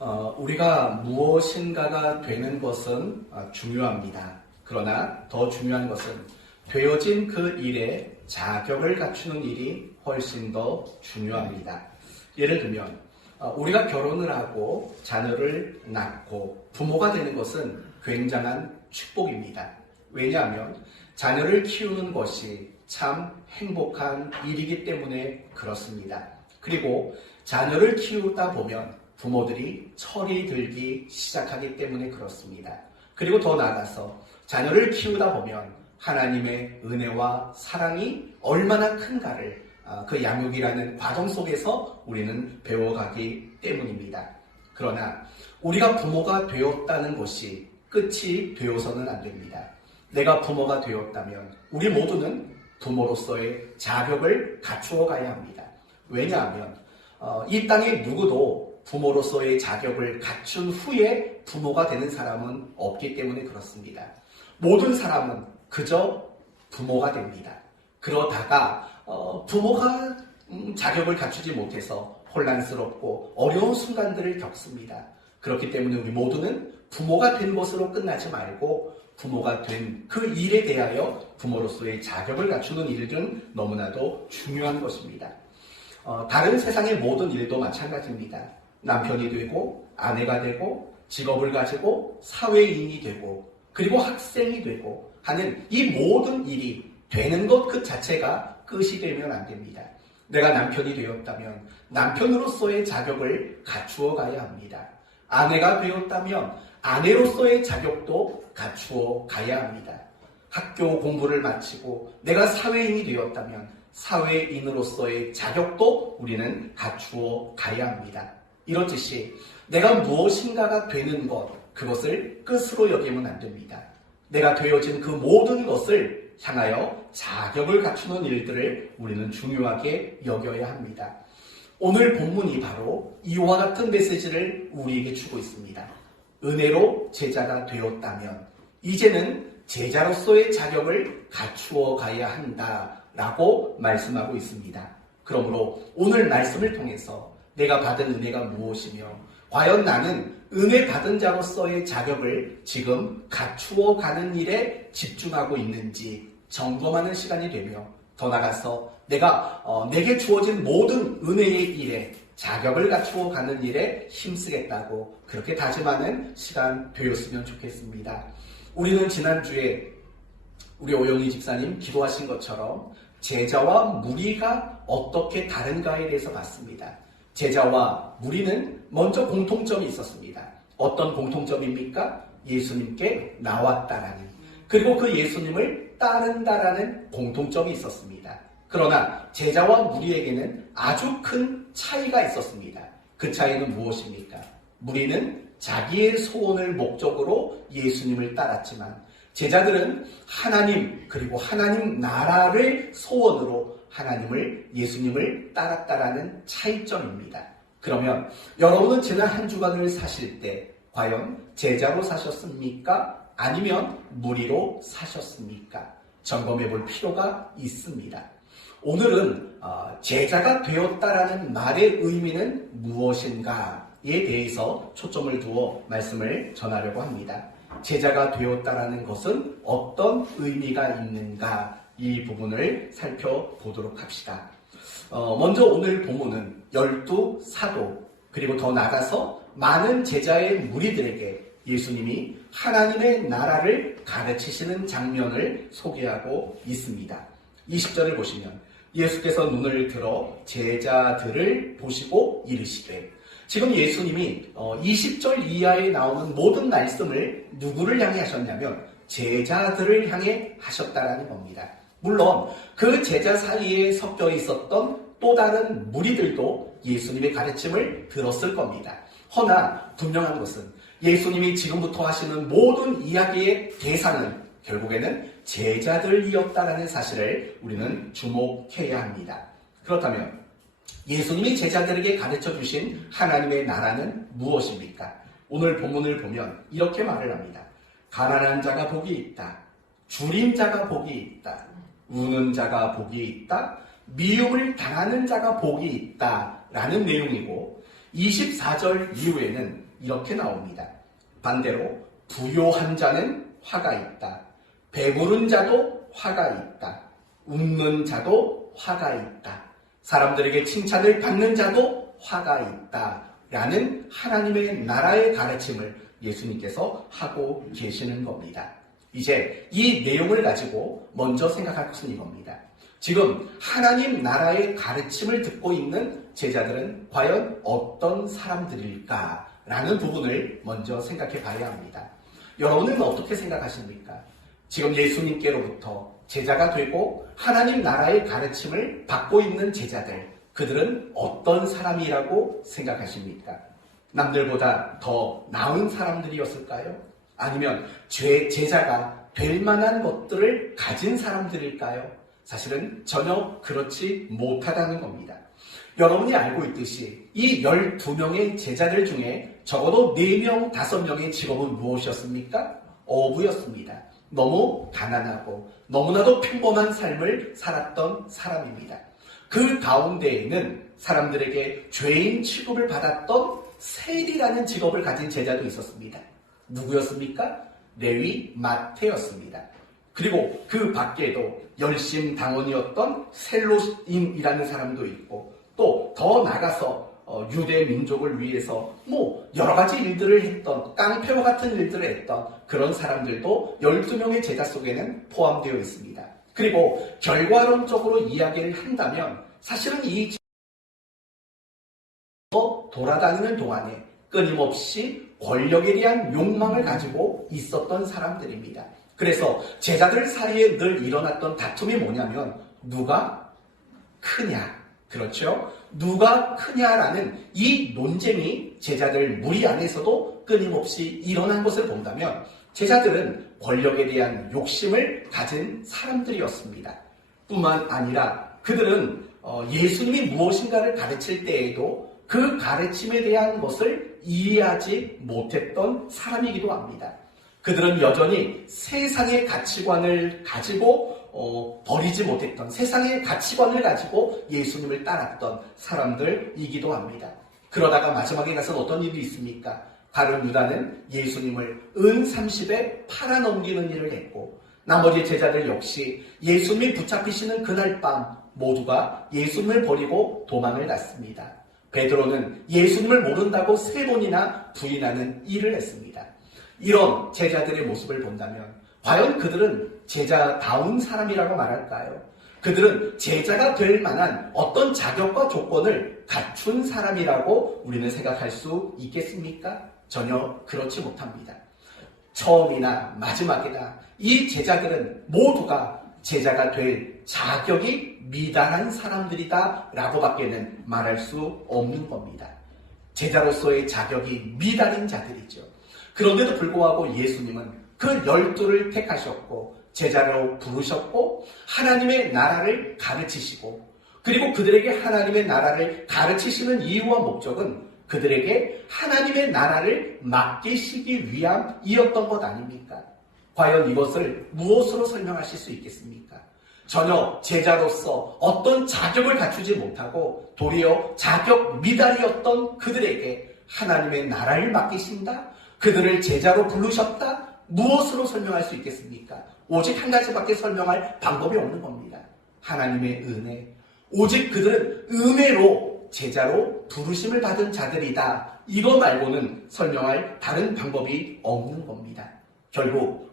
우리가 무엇인가가 되는 것은 중요합니다. 그러나 더 중요한 것은 되어진 그 일에 자격을 갖추는 일이 훨씬 더 중요합니다. 예를 들면 우리가 결혼을 하고 자녀를 낳고 부모가 되는 것은 굉장한 축복입니다. 왜냐하면 자녀를 키우는 것이 참 행복한 일이기 때문에 그렇습니다. 그리고 자녀를 키우다 보면 부모들이 철이 들기 시작하기 때문에 그렇습니다. 그리고 더 나아가서 자녀를 키우다 보면 하나님의 은혜와 사랑이 얼마나 큰가를 그 양육이라는 과정 속에서 우리는 배워가기 때문입니다. 그러나 우리가 부모가 되었다는 것이 끝이 되어서는 안 됩니다. 내가 부모가 되었다면 우리 모두는 부모로서의 자격을 갖추어 가야 합니다. 왜냐하면 이 땅에 누구도 부모로서의 자격을 갖춘 후에 부모가 되는 사람은 없기 때문에 그렇습니다. 모든 사람은 그저 부모가 됩니다. 그러다가 부모가 자격을 갖추지 못해서 혼란스럽고 어려운 순간들을 겪습니다. 그렇기 때문에 우리 모두는 부모가 된 것으로 끝나지 말고 부모가 된 그 일에 대하여 부모로서의 자격을 갖추는 일은 너무나도 중요한 것입니다. 다른 세상의 모든 일도 마찬가지입니다. 남편이 되고 아내가 되고 직업을 가지고 사회인이 되고 그리고 학생이 되고 하는 이 모든 일이 되는 것 그 자체가 끝이 되면 안 됩니다. 내가 남편이 되었다면 남편으로서의 자격을 갖추어 가야 합니다. 아내가 되었다면 아내로서의 자격도 갖추어 가야 합니다. 학교 공부를 마치고 내가 사회인이 되었다면 사회인으로서의 자격도 우리는 갖추어 가야 합니다. 이렇듯이 내가 무엇인가가 되는 것, 그것을 끝으로 여기면 안 됩니다. 내가 되어진 그 모든 것을 향하여 자격을 갖추는 일들을 우리는 중요하게 여겨야 합니다. 오늘 본문이 바로 이와 같은 메시지를 우리에게 주고 있습니다. 은혜로 제자가 되었다면 이제는 제자로서의 자격을 갖추어 가야 한다라고 말씀하고 있습니다. 그러므로 오늘 말씀을 통해서 내가 받은 은혜가 무엇이며 과연 나는 은혜 받은 자로서의 자격을 지금 갖추어 가는 일에 집중하고 있는지 점검하는 시간이 되며 더 나아가서 내게 주어진 모든 은혜의 일에 자격을 갖추어 가는 일에 힘쓰겠다고 그렇게 다짐하는 시간 되었으면 좋겠습니다. 우리는 지난주에 우리 오영희 집사님 기도하신 것처럼 제자와 무리가 어떻게 다른가에 대해서 봤습니다. 제자와 무리는 먼저 공통점이 있었습니다. 어떤 공통점입니까? 예수님께 나왔다라는, 그리고 그 예수님을 따른다라는 공통점이 있었습니다. 그러나 제자와 무리에게는 아주 큰 차이가 있었습니다. 그 차이는 무엇입니까? 무리는 자기의 소원을 목적으로 예수님을 따랐지만 제자들은 하나님 그리고 하나님 나라를 소원으로 예수님을 따랐다라는 차이점입니다. 그러면 여러분은 지난 한 주간을 사실 때 과연 제자로 사셨습니까? 아니면 무리로 사셨습니까? 점검해 볼 필요가 있습니다. 오늘은 제자가 되었다라는 말의 의미는 무엇인가에 대해서 초점을 두어 말씀을 전하려고 합니다. 제자가 되었다라는 것은 어떤 의미가 있는가, 이 부분을 살펴보도록 합시다. 먼저 오늘 본문은 12사도 그리고 더 나아가서 많은 제자의 무리들에게 예수님이 하나님의 나라를 가르치시는 장면을 소개하고 있습니다. 20절을 보시면 예수께서 눈을 들어 제자들을 보시고 이르시되, 지금 예수님이 20절 이하에 나오는 모든 말씀을 누구를 향해 하셨냐면 제자들을 향해 하셨다라는 겁니다. 물론 그 제자 사이에 섞여 있었던 또 다른 무리들도 예수님의 가르침을 들었을 겁니다. 허나 분명한 것은 예수님이 지금부터 하시는 모든 이야기의 대상은 결국에는 제자들이었다라는 사실을 우리는 주목해야 합니다. 그렇다면 예수님이 제자들에게 가르쳐 주신 하나님의 나라는 무엇입니까? 오늘 본문을 보면 이렇게 말을 합니다. 가난한 자가 복이 있다. 줄인 자가 복이 있다. 우는 자가 복이 있다. 미움을 당하는 자가 복이 있다. 라는 내용이고 24절 이후에는 이렇게 나옵니다. 반대로 부요한 자는 화가 있다. 배부른 자도 화가 있다. 웃는 자도 화가 있다. 사람들에게 칭찬을 받는 자도 화가 있다. 라는 하나님의 나라의 가르침을 예수님께서 하고 계시는 겁니다. 이제 이 내용을 가지고 먼저 생각할 것은 이겁니다. 지금 하나님 나라의 가르침을 듣고 있는 제자들은 과연 어떤 사람들일까라는 부분을 먼저 생각해 봐야 합니다. 여러분은 어떻게 생각하십니까? 지금 예수님께로부터 제자가 되고 하나님 나라의 가르침을 받고 있는 제자들, 그들은 어떤 사람이라고 생각하십니까? 남들보다 더 나은 사람들이었을까요? 아니면 제자가 될 만한 것들을 가진 사람들일까요? 사실은 전혀 그렇지 못하다는 겁니다. 여러분이 알고 있듯이 이 12명의 제자들 중에 적어도 4명, 5명의 직업은 무엇이었습니까? 어부였습니다. 너무 가난하고 너무나도 평범한 삶을 살았던 사람입니다. 그 가운데에는 사람들에게 죄인 취급을 받았던 세리라는 직업을 가진 제자도 있었습니다. 누구였습니까? 레위 마태였습니다. 그리고 그 밖에도 열심당원이었던 셀로인이라는 사람도 있고 또 더 나가서 유대 민족을 위해서 여러 가지 일들을 했던 깡패와 같은 일들을 했던 그런 사람들도 12명의 제자 속에는 포함되어 있습니다. 그리고 결과론적으로 이야기를 한다면 사실은 이 돌아다니는 동안에 끊임없이 권력에 대한 욕망을 가지고 있었던 사람들입니다. 그래서 제자들 사이에 늘 일어났던 다툼이 뭐냐면 누가 크냐, 그렇죠? 누가 크냐라는 이 논쟁이 제자들 무리 안에서도 끊임없이 일어난 것을 본다면 제자들은 권력에 대한 욕심을 가진 사람들이었습니다. 뿐만 아니라 그들은 예수님이 무엇인가를 가르칠 때에도 그 가르침에 대한 것을 이해하지 못했던 사람이기도 합니다. 그들은 여전히 세상의 가치관을 가지고 버리지 못했던, 세상의 가치관을 가지고 예수님을 따랐던 사람들이기도 합니다. 그러다가 마지막에 가서 어떤 일이 있습니까? 가룟 유다는 예수님을 은 30에 팔아넘기는 일을 했고 나머지 제자들 역시 예수님이 붙잡히시는 그날 밤 모두가 예수님을 버리고 도망을 갔습니다. 베드로는 예수님을 모른다고 3번이나 부인하는 일을 했습니다. 이런 제자들의 모습을 본다면 과연 그들은 제자다운 사람이라고 말할까요? 그들은 제자가 될 만한 어떤 자격과 조건을 갖춘 사람이라고 우리는 생각할 수 있겠습니까? 전혀 그렇지 못합니다. 처음이나 마지막이나 이 제자들은 모두가 제자가 될 자격이 미달한 사람들이다 라고밖에는 말할 수 없는 겁니다. 제자로서의 자격이 미달인 자들이죠. 그런데도 불구하고 예수님은 그 12를 택하셨고 제자로 부르셨고 하나님의 나라를 가르치시고 그리고 그들에게 하나님의 나라를 가르치시는 이유와 목적은 그들에게 하나님의 나라를 맡기시기 위함이었던 것 아닙니까? 과연 이것을 무엇으로 설명하실 수 있겠습니까? 전혀 제자로서 어떤 자격을 갖추지 못하고 도리어 자격 미달이었던 그들에게 하나님의 나라를 맡기신다? 그들을 제자로 부르셨다? 무엇으로 설명할 수 있겠습니까? 오직 한 가지밖에 설명할 방법이 없는 겁니다. 하나님의 은혜. 오직 그들은 은혜로 제자로 부르심을 받은 자들이다. 이거 말고는 설명할 다른 방법이 없는 겁니다. 결국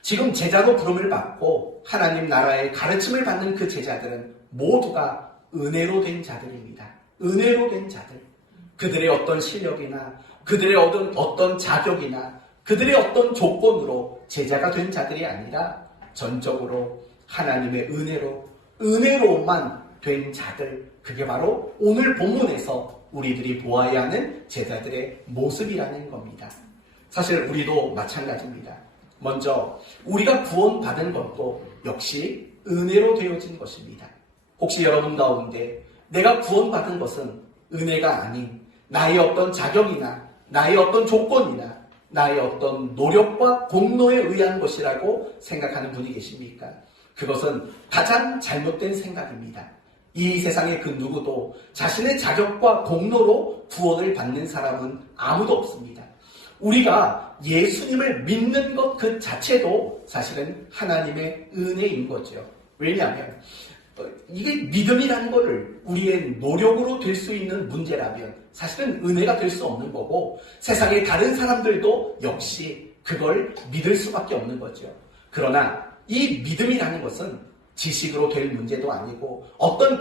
지금 제자로 부름을 받고 하나님 나라의 가르침을 받는 그 제자들은 모두가 은혜로 된 자들입니다. 은혜로 된 자들. 그들의 어떤 실력이나 그들의 어떤 자격이나 그들의 어떤 조건으로 제자가 된 자들이 아니라 전적으로 하나님의 은혜로만 된 자들, 그게 바로 오늘 본문에서 우리들이 보아야 하는 제자들의 모습이라는 겁니다. 사실 우리도 마찬가지입니다. 먼저 우리가 구원받은 것도 역시 은혜로 되어진 것입니다. 혹시 여러분 가운데 내가 구원받은 것은 은혜가 아닌 나의 어떤 자격이나 나의 어떤 조건이나 나의 어떤 노력과 공로에 의한 것이라고 생각하는 분이 계십니까? 그것은 가장 잘못된 생각입니다. 이 세상의 그 누구도 자신의 자격과 공로로 구원을 받는 사람은 아무도 없습니다. 우리가 예수님을 믿는 것 그 자체도 사실은 하나님의 은혜인 거죠. 왜냐하면 이게 믿음이라는 것을 우리의 노력으로 될 수 있는 문제라면 사실은 은혜가 될 수 없는 거고, 세상의 다른 사람들도 역시 그걸 믿을 수밖에 없는 거죠. 그러나 이 믿음이라는 것은 지식으로 될 문제도 아니고 어떤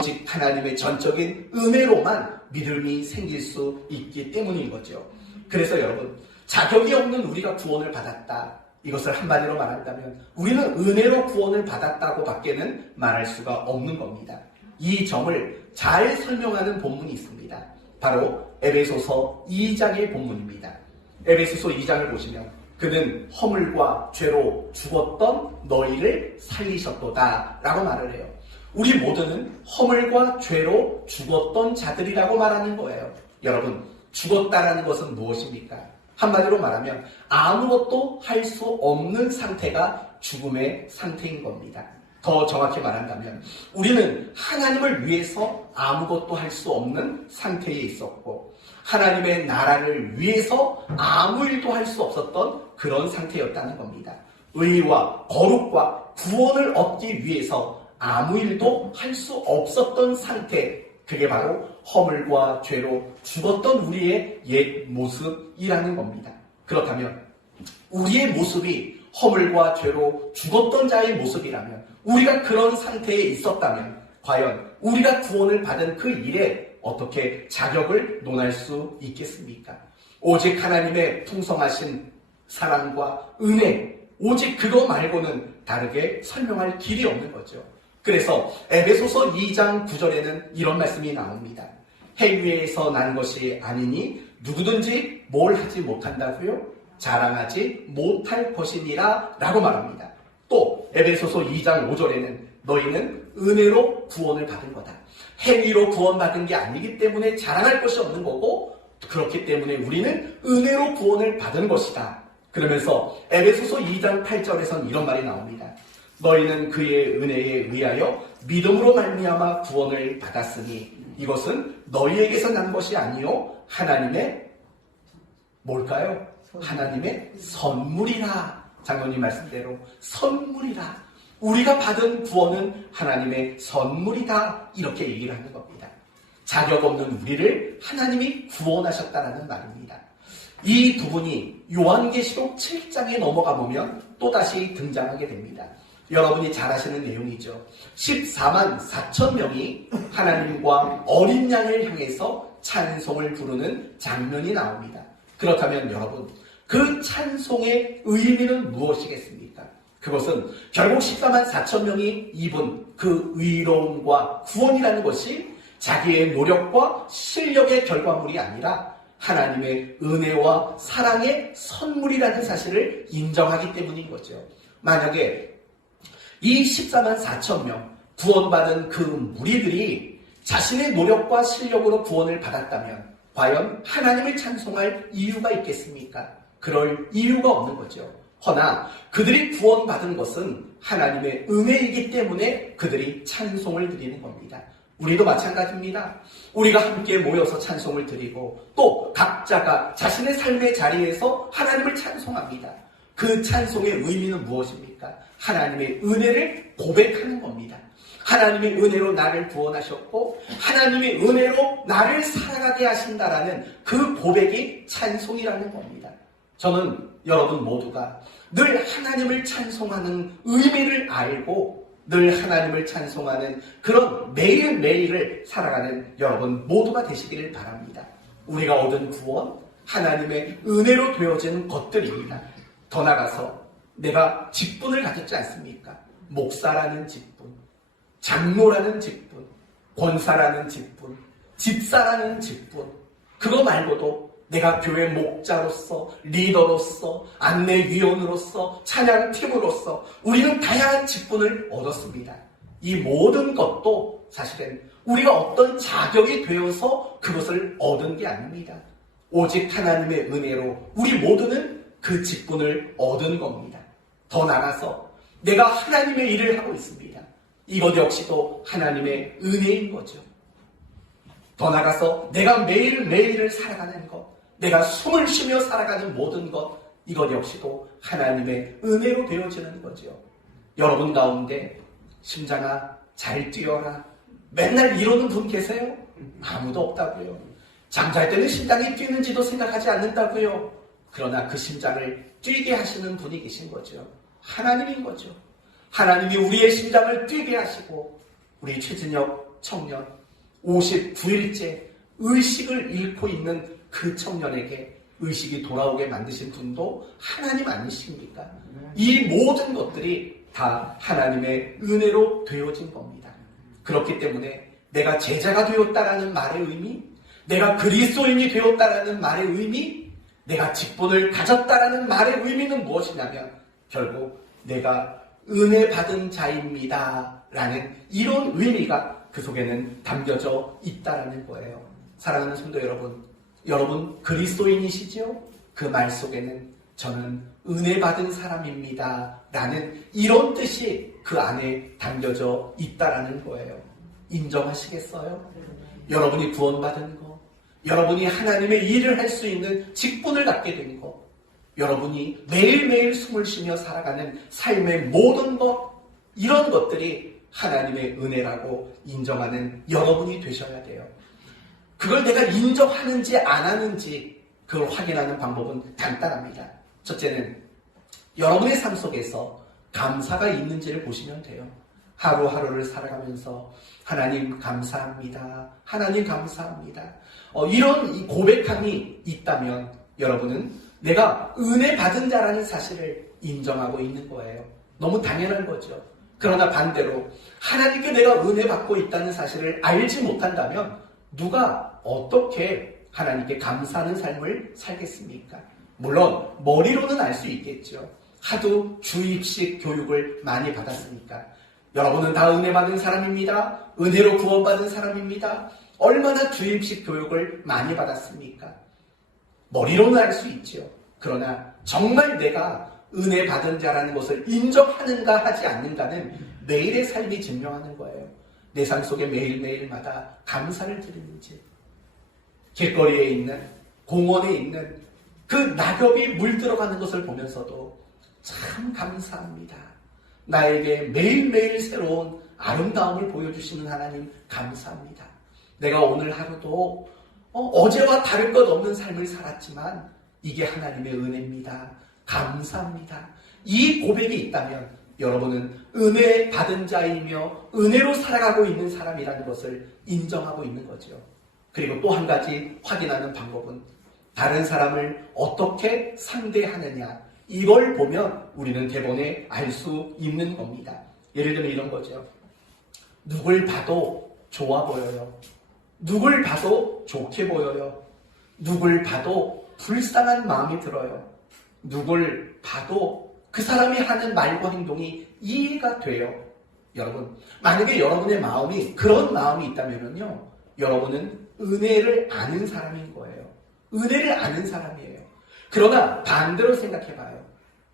오직 하나님의 전적인 은혜로만 믿음이 생길 수 있기 때문인 거죠. 그래서 여러분, 자격이 없는 우리가 구원을 받았다, 이것을 한마디로 말한다면 우리는 은혜로 구원을 받았다고 밖에는 말할 수가 없는 겁니다. 이 점을 잘 설명하는 본문이 있습니다. 바로 에베소서 2장의 본문입니다. 에베소서 2장을 보시면 그는 허물과 죄로 죽었던 너희를 살리셨도다 라고 말을 해요. 우리 모두는 허물과 죄로 죽었던 자들이라고 말하는 거예요. 여러분, 죽었다라는 것은 무엇입니까? 한마디로 말하면 아무것도 할 수 없는 상태가 죽음의 상태인 겁니다. 더 정확히 말한다면 우리는 하나님을 위해서 아무것도 할 수 없는 상태에 있었고, 하나님의 나라를 위해서 아무 일도 할 수 없었던 그런 상태였다는 겁니다. 의와 거룩과 구원을 얻기 위해서 아무 일도 할 수 없었던 상태, 그게 바로 허물과 죄로 죽었던 우리의 옛 모습이라는 겁니다. 그렇다면 우리의 모습이 허물과 죄로 죽었던 자의 모습이라면, 우리가 그런 상태에 있었다면 과연 우리가 구원을 받은 그 일에 어떻게 자격을 논할 수 있겠습니까? 오직 하나님의 풍성하신 사랑과 은혜, 오직 그거 말고는 다르게 설명할 길이 없는 거죠. 그래서 에베소서 2장 9절에는 이런 말씀이 나옵니다. 해 위에서 난 것이 아니니 누구든지 뭘 하지 못한다고요? 자랑하지 못할 것이니라 라고 말합니다. 또 에베소서 2장 5절에는 너희는 은혜로 구원을 받은 거다. 행위로 구원받은 게 아니기 때문에 자랑할 것이 없는 거고, 그렇기 때문에 우리는 은혜로 구원을 받은 것이다. 그러면서 에베소서 2장 8절에선 이런 말이 나옵니다. 너희는 그의 은혜에 의하여 믿음으로 말미암아 구원을 받았으니 이것은 너희에게서 난 것이 아니요 하나님의 뭘까요? 하나님의 선물이라. 장로님 말씀대로 선물이라. 우리가 받은 구원은 하나님의 선물이다, 이렇게 얘기를 하는 겁니다. 자격 없는 우리를 하나님이 구원하셨다는 말입니다. 이 부분이 요한계시록 7장에 넘어가 보면 또다시 등장하게 됩니다. 여러분이 잘 아시는 내용이죠. 14만 4천 명이 하나님과 어린 양을 향해서 찬송을 부르는 장면이 나옵니다. 그렇다면 여러분, 그 찬송의 의미는 무엇이겠습니까? 그것은 결국 14만 4천 명이 입은 그 의로움과 구원이라는 것이 자기의 노력과 실력의 결과물이 아니라 하나님의 은혜와 사랑의 선물이라는 사실을 인정하기 때문인 거죠. 만약에 이 14만 4천 명 구원받은 그 무리들이 자신의 노력과 실력으로 구원을 받았다면 과연 하나님을 찬송할 이유가 있겠습니까? 그럴 이유가 없는 거죠. 허나 그들이 구원받은 것은 하나님의 은혜이기 때문에 그들이 찬송을 드리는 겁니다. 우리도 마찬가지입니다. 우리가 함께 모여서 찬송을 드리고 또 각자가 자신의 삶의 자리에서 하나님을 찬송합니다. 그 찬송의 의미는 무엇입니까? 하나님의 은혜를 고백하는 겁니다. 하나님의 은혜로 나를 구원하셨고 하나님의 은혜로 나를 살아가게 하신다라는 그 고백이 찬송이라는 겁니다. 저는 여러분 모두가 늘 하나님을 찬송하는 의미를 알고 늘 하나님을 찬송하는 그런 매일매일을 살아가는 여러분 모두가 되시기를 바랍니다. 우리가 얻은 구원, 하나님의 은혜로 되어진 것들입니다. 더 나아가서 내가 직분을 가졌지 않습니까? 목사라는 직분, 장로라는 직분, 권사라는 직분, 집사라는 직분, 그거 말고도 내가 교회 목자로서, 리더로서, 안내위원으로서, 찬양팀으로서 우리는 다양한 직분을 얻었습니다. 이 모든 것도 사실은 우리가 어떤 자격이 되어서 그것을 얻은 게 아닙니다. 오직 하나님의 은혜로 우리 모두는 그 직분을 얻은 겁니다. 더 나아가서 내가 하나님의 일을 하고 있습니다. 이것 역시도 하나님의 은혜인 거죠. 더 나아가서 내가 매일매일을 살아가는 것, 내가 숨을 쉬며 살아가는 모든 것, 이것 역시도 하나님의 은혜로 되어지는 거죠. 여러분 가운데 심장아 잘 뛰어라, 맨날 이러는 분 계세요? 아무도 없다고요. 잠잘 때는 심장이 뛰는지도 생각하지 않는다고요. 그러나 그 심장을 뛰게 하시는 분이 계신 거죠. 하나님인 거죠. 하나님이 우리의 심장을 뛰게 하시고, 우리 최진혁 청년 59일째 의식을 잃고 있는 그 청년에게 의식이 돌아오게 만드신 분도 하나님 아니십니까? 이 모든 것들이 다 하나님의 은혜로 되어진 겁니다. 그렇기 때문에 내가 제자가 되었다라는 말의 의미, 내가 그리스도인이 되었다라는 말의 의미, 내가 직분을 가졌다라는 말의 의미는 무엇이냐면 결국 내가 은혜 받은 자입니다 라는 이런 의미가 그 속에는 담겨져 있다라는 거예요. 사랑하는 성도 여러분, 여러분 그리스도인이시죠? 그 말 속에는 저는 은혜 받은 사람입니다 라는 이런 뜻이 그 안에 담겨져 있다라는 거예요. 인정하시겠어요? 여러분이 구원받은 거, 여러분이 하나님의 일을 할 수 있는 직분을 갖게 된 거, 여러분이 매일매일 숨을 쉬며 살아가는 삶의 모든 것, 이런 것들이 하나님의 은혜라고 인정하는 여러분이 되셔야 돼요. 그걸 내가 인정하는지 안 하는지 그걸 확인하는 방법은 간단합니다. 첫째는 여러분의 삶 속에서 감사가 있는지를 보시면 돼요. 하루하루를 살아가면서 하나님 감사합니다. 하나님 감사합니다. 이런 이 고백함이 있다면 여러분은 내가 은혜 받은 자라는 사실을 인정하고 있는 거예요. 너무 당연한 거죠. 그러나 반대로 하나님께 내가 은혜 받고 있다는 사실을 알지 못한다면 누가 어떻게 하나님께 감사하는 삶을 살겠습니까? 물론 머리로는 알 수 있겠죠. 하도 주입식 교육을 많이 받았으니까. 여러분은 다 은혜 받은 사람입니다. 은혜로 구원받은 사람입니다. 얼마나 주입식 교육을 많이 받았습니까? 머리로는 알 수 있죠. 그러나 정말 내가 은혜 받은 자라는 것을 인정하는가 하지 않는가는 매일의 삶이 증명하는 거예요. 내 삶 속에 매일매일마다 감사를 드리는지, 길거리에 있는, 공원에 있는 그 낙엽이 물들어가는 것을 보면서도 참 감사합니다. 나에게 매일매일 새로운 아름다움을 보여주시는 하나님 감사합니다. 내가 오늘 하루도 어제와 다를 것 없는 삶을 살았지만 이게 하나님의 은혜입니다. 감사합니다. 이 고백이 있다면 여러분은 은혜 받은 자이며 은혜로 살아가고 있는 사람이라는 것을 인정하고 있는 거죠. 그리고 또 한 가지 확인하는 방법은 다른 사람을 어떻게 상대하느냐, 이걸 보면 우리는 대본에 알 수 있는 겁니다. 예를 들면 이런 거죠. 누굴 봐도 좋아 보여요. 누굴 봐도 좋게 보여요. 누굴 봐도 불쌍한 마음이 들어요. 누굴 봐도 그 사람이 하는 말과 행동이 이해가 돼요. 여러분, 만약에 여러분의 마음이 그런 마음이 있다면요, 여러분은 은혜를 아는 사람인 거예요. 은혜를 아는 사람이에요. 그러나 반대로 생각해봐요.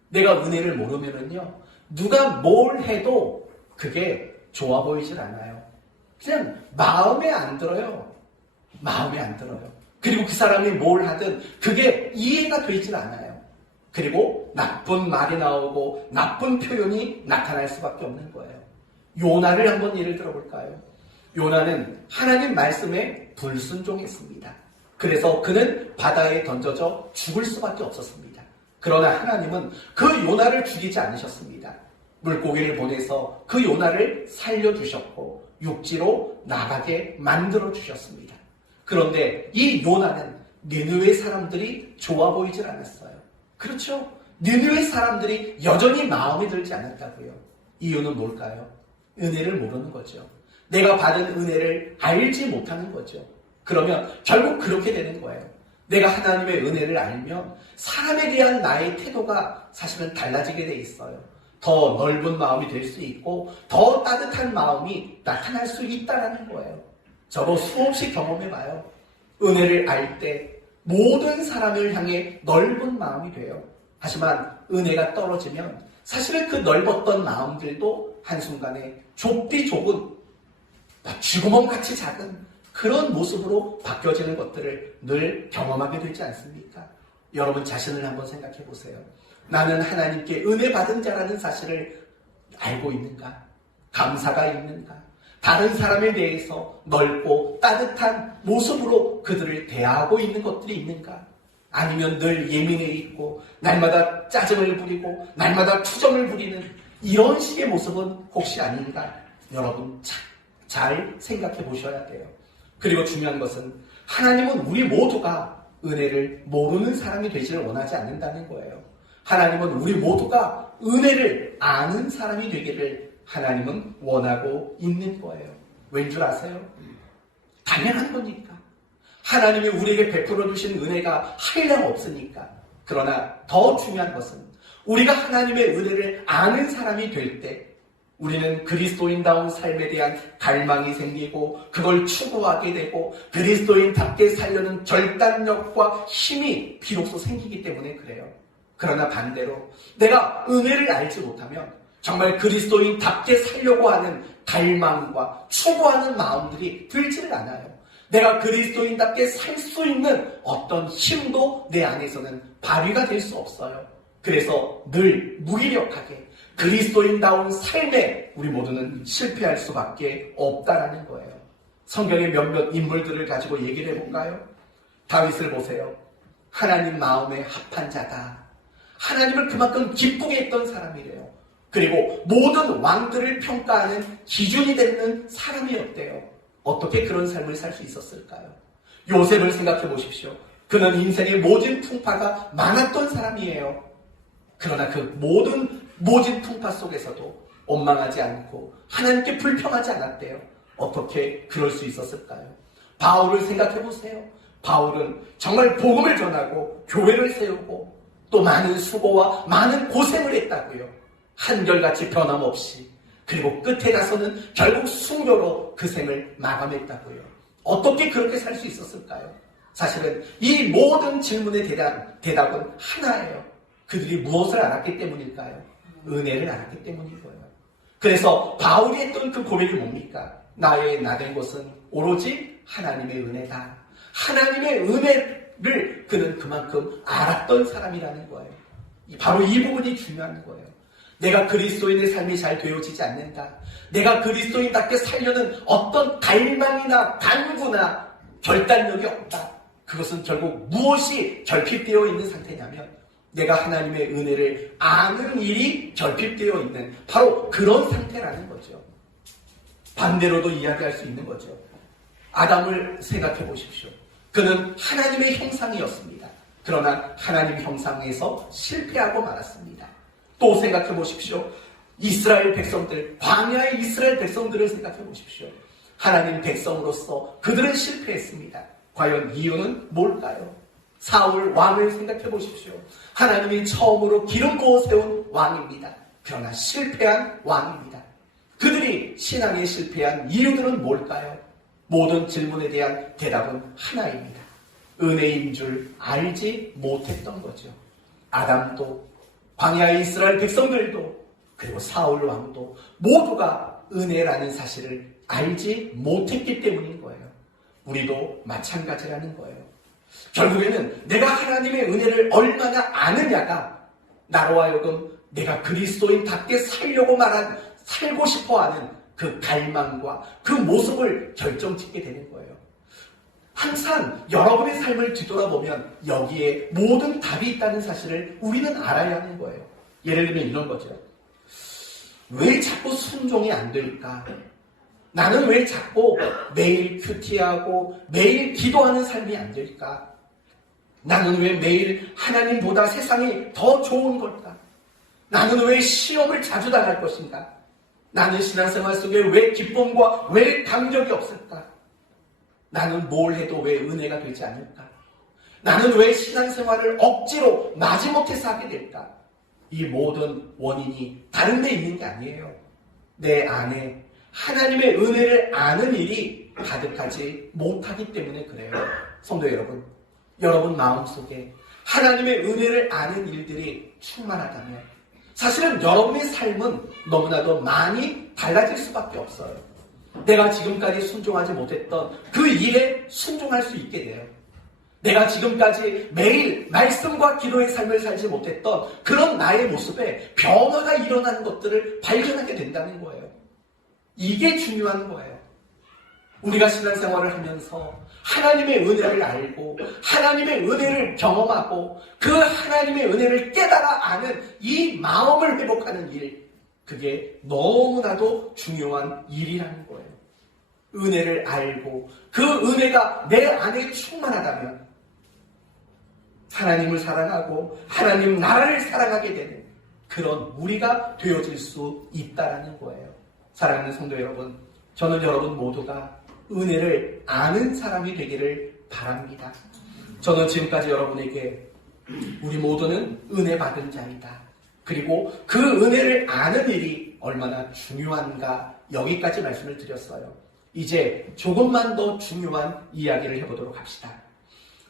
내가 은혜를 모르면은요, 누가 뭘 해도 그게 좋아 보이질 않아요. 그냥 마음에 안 들어요. 마음에 안 들어요. 그리고 그 사람이 뭘 하든 그게 이해가 되질 않아요. 그리고 나쁜 말이 나오고 나쁜 표현이 나타날 수밖에 없는 거예요. 요나를 한번 예를 들어볼까요? 요나는 하나님 말씀에 불순종했습니다. 그래서 그는 바다에 던져져 죽을 수밖에 없었습니다. 그러나 하나님은 그 요나를 죽이지 않으셨습니다. 물고기를 보내서 그 요나를 살려주셨고 육지로 나가게 만들어주셨습니다. 그런데 이 요나는 니느웨 사람들이 좋아 보이질 않았어요. 그렇죠? 니느웨 사람들이 여전히 마음에 들지 않았다고요. 이유는 뭘까요? 은혜를 모르는 거죠. 내가 받은 은혜를 알지 못하는 거죠. 그러면 결국 그렇게 되는 거예요. 내가 하나님의 은혜를 알면 사람에 대한 나의 태도가 사실은 달라지게 돼 있어요. 더 넓은 마음이 될 수 있고 더 따뜻한 마음이 나타날 수 있다는 거예요. 저도 수없이 경험해봐요. 은혜를 알 때 모든 사람을 향해 넓은 마음이 돼요. 하지만 은혜가 떨어지면 사실은 그 넓었던 마음들도 한순간에 좁디 좁은 쥐구멍같이 작은 그런 모습으로 바뀌어지는 것들을 늘 경험하게 되지 않습니까? 여러분 자신을 한번 생각해 보세요. 나는 하나님께 은혜 받은 자라는 사실을 알고 있는가? 감사가 있는가? 다른 사람에 대해서 넓고 따뜻한 모습으로 그들을 대하고 있는 것들이 있는가? 아니면 늘 예민해 있고 날마다 짜증을 부리고 날마다 투정을 부리는 이런 식의 모습은 혹시 아닌가? 여러분 잘 생각해 보셔야 돼요. 그리고 중요한 것은 하나님은 우리 모두가 은혜를 모르는 사람이 되지를 원하지 않는다는 거예요. 하나님은 우리 모두가 은혜를 아는 사람이 되기를 하나님은 원하고 있는 거예요. 왠 줄 아세요? 당연한 거니까. 하나님이 우리에게 베풀어 주신 은혜가 한량 없으니까. 그러나 더 중요한 것은 우리가 하나님의 은혜를 아는 사람이 될 때 우리는 그리스도인다운 삶에 대한 갈망이 생기고 그걸 추구하게 되고 그리스도인답게 살려는 결단력과 힘이 비로소 생기기 때문에 그래요. 그러나 반대로 내가 은혜를 알지 못하면 정말 그리스도인답게 살려고 하는 갈망과 추구하는 마음들이 들지를 않아요. 내가 그리스도인답게 살 수 있는 어떤 힘도 내 안에서는 발휘가 될 수 없어요. 그래서 늘 무기력하게 그리스도인다운 삶에 우리 모두는 실패할 수밖에 없다라는 거예요. 성경의 몇몇 인물들을 가지고 얘기를 해볼까요? 다윗을 보세요. 하나님 마음에 합한 자다. 하나님을 그만큼 기쁘게 했던 사람이래요. 그리고 모든 왕들을 평가하는 기준이 되는 사람이었대요. 어떻게 그런 삶을 살 수 있었을까요? 요셉을 생각해 보십시오. 그는 인생의 모진 풍파가 많았던 사람이에요. 그러나 그 모진 풍파 속에서도 원망하지 않고 하나님께 불평하지 않았대요. 어떻게 그럴 수 있었을까요? 바울을 생각해 보세요. 바울은 정말 복음을 전하고 교회를 세우고 또 많은 수고와 많은 고생을 했다고요. 한결같이 변함없이. 그리고 끝에 가서는 결국 순교로 그 생을 마감했다고요. 어떻게 그렇게 살 수 있었을까요? 사실은 이 모든 질문의 대답은 하나예요. 그들이 무엇을 알았기 때문일까요? 은혜를 알았기 때문인 거예요. 그래서 바울이 했던 그 고백이 뭡니까? 나의 나된 것은 오로지 하나님의 은혜다. 하나님의 은혜를 그는 그만큼 알았던 사람이라는 거예요. 바로 이 부분이 중요한 거예요. 내가 그리스도인의 삶이 잘 되어지지 않는다. 내가 그리스도인답게 살려는 어떤 갈망이나 간구나 결단력이 없다. 그것은 결국 무엇이 결핍되어 있는 상태냐면 내가 하나님의 은혜를 아는 일이 결핍되어 있는 바로 그런 상태라는 거죠. 반대로도 이야기할 수 있는 거죠. 아담을 생각해 보십시오. 그는 하나님의 형상이었습니다. 그러나 하나님 형상에서 실패하고 말았습니다. 또 생각해 보십시오. 이스라엘 백성들, 광야의 이스라엘 백성들을 생각해 보십시오. 하나님 백성으로서 그들은 실패했습니다. 과연 이유는 뭘까요? 사울 왕을 생각해 보십시오. 하나님이 처음으로 기름 부어 세운 왕입니다. 그러나 실패한 왕입니다. 그들이 신앙에 실패한 이유들은 뭘까요? 모든 질문에 대한 대답은 하나입니다. 은혜인 줄 알지 못했던 거죠. 아담도 광야의 이스라엘 백성들도 그리고 사울 왕도 모두가 은혜라는 사실을 알지 못했기 때문인 거예요. 우리도 마찬가지라는 거예요. 결국에는 내가 하나님의 은혜를 얼마나 아느냐가 나로 하여금 내가 그리스도인답게 살고 싶어하는 그 갈망과 그 모습을 결정짓게 되는 거예요. 항상 여러분의 삶을 뒤돌아보면 여기에 모든 답이 있다는 사실을 우리는 알아야 하는 거예요. 예를 들면 이런 거죠. 왜 자꾸 순종이 안 될까? 나는 왜 자꾸 매일 큐티하고 매일 기도하는 삶이 안 될까? 나는 왜 매일 하나님보다 세상이 더 좋은 걸까? 나는 왜 시험을 자주 당할 것인가? 나는 신앙생활 속에 왜 기쁨과 왜 감격이 없을까? 나는 뭘 해도 왜 은혜가 되지 않을까? 나는 왜 신앙생활을 억지로 마지못해서 하게 될까? 이 모든 원인이 다른 데 있는 게 아니에요. 내 안에 하나님의 은혜를 아는 일이 가득하지 못하기 때문에 그래요. 성도 여러분, 여러분 마음속에 하나님의 은혜를 아는 일들이 충만하다면 사실은 여러분의 삶은 너무나도 많이 달라질 수밖에 없어요. 내가 지금까지 순종하지 못했던 그 일에 순종할 수 있게 돼요. 내가 지금까지 매일 말씀과 기도의 삶을 살지 못했던 그런 나의 모습에 변화가 일어나는 것들을 발견하게 된다는 거예요. 이게 중요한 거예요. 우리가 신앙생활을 하면서 하나님의 은혜를 알고 하나님의 은혜를 경험하고 그 하나님의 은혜를 깨달아 아는 이 마음을 회복하는 일, 그게 너무나도 중요한 일이라는 거예요. 은혜를 알고 그 은혜가 내 안에 충만하다면 하나님을 사랑하고 하나님 나라를 사랑하게 되는 그런 우리가 되어질 수 있다는 거예요. 사랑하는 성도 여러분, 저는 여러분 모두가 은혜를 아는 사람이 되기를 바랍니다. 저는 지금까지 여러분에게 우리 모두는 은혜 받은 자이다, 그리고 그 은혜를 아는 일이 얼마나 중요한가 여기까지 말씀을 드렸어요. 이제 조금만 더 중요한 이야기를 해보도록 합시다.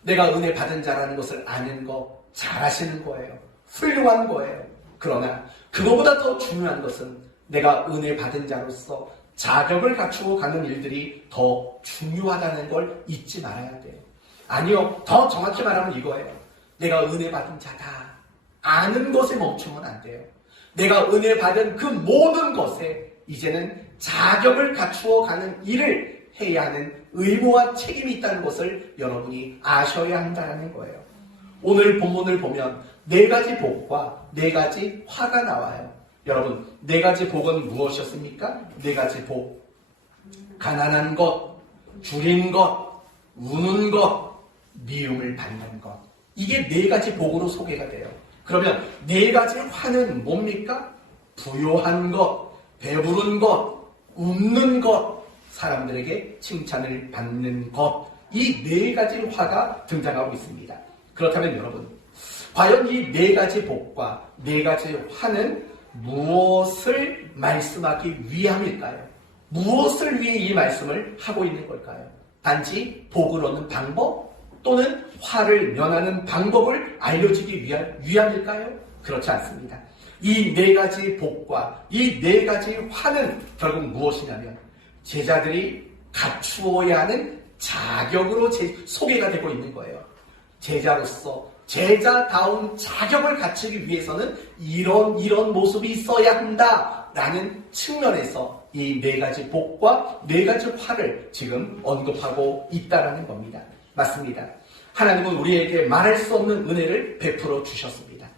내가 은혜 받은 자라는 것을 아는 거 잘하시는 거예요. 훌륭한 거예요. 그러나 그거보다 더 중요한 것은 내가 은혜 받은 자로서 자격을 갖추고 가는 일들이 더 중요하다는 걸 잊지 말아야 돼요. 아니요, 더 정확히 말하면 이거예요. 내가 은혜 받은 자다, 아는 것에 멈추면 안 돼요. 내가 은혜 받은 그 모든 것에 이제는 자격을 갖추어 가는 일을 해야 하는 의무와 책임이 있다는 것을 여러분이 아셔야 한다는 거예요. 오늘 본문을 보면 4가지 복과 4가지 화가 나와요. 여러분, 4가지 복은 무엇이었습니까? 4가지 복. 가난한 것, 줄인 것, 우는 것, 미움을 받는 것. 이게 4가지 복으로 소개가 돼요. 그러면 4가지 화는 뭡니까? 부요한 것, 배부른 것, 웃는 것, 사람들에게 칭찬을 받는 것. 이 4가지 화가 등장하고 있습니다. 그렇다면 여러분, 과연 이 4가지 복과 4가지 화는 무엇을 말씀하기 위함일까요? 무엇을 위해 이 말씀을 하고 있는 걸까요? 단지 복을 얻는 방법 또는 화를 면하는 방법을 알려주기 위함일까요? 그렇지 않습니다. 이 4가지 복과 이 4가지 화는 결국 무엇이냐면 제자들이 갖추어야 하는 자격으로 소개가 되고 있는 거예요. 제자로서 제자다운 자격을 갖추기 위해서는 이런 모습이 있어야 한다라는 측면에서 이 4가지 복과 4가지 화를 지금 언급하고 있다라는 겁니다. 맞습니다. 하나님은 우리에게 말할 수 없는 은혜를 베풀어 주셨습니다.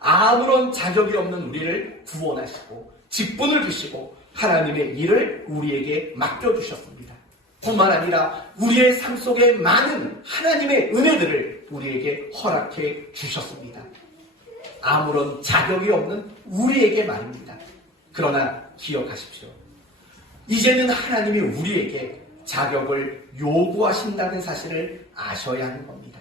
아무런 자격이 없는 우리를 구원하시고 직분을 주시고 하나님의 일을 우리에게 맡겨주셨습니다. 뿐만 아니라 우리의 삶 속에 많은 하나님의 은혜들을 우리에게 허락해 주셨습니다. 아무런 자격이 없는 우리에게 말입니다. 그러나 기억하십시오. 이제는 하나님이 우리에게 자격을 요구하신다는 사실을 아셔야 하는 겁니다.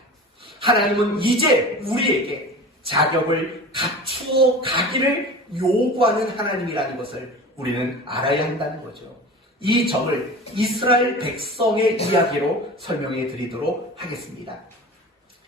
하나님은 이제 우리에게 자격을 갖추어 가기를 요구하는 하나님이라는 것을 우리는 알아야 한다는 거죠. 이 점을 이스라엘 백성의 이야기로 설명해 드리도록 하겠습니다.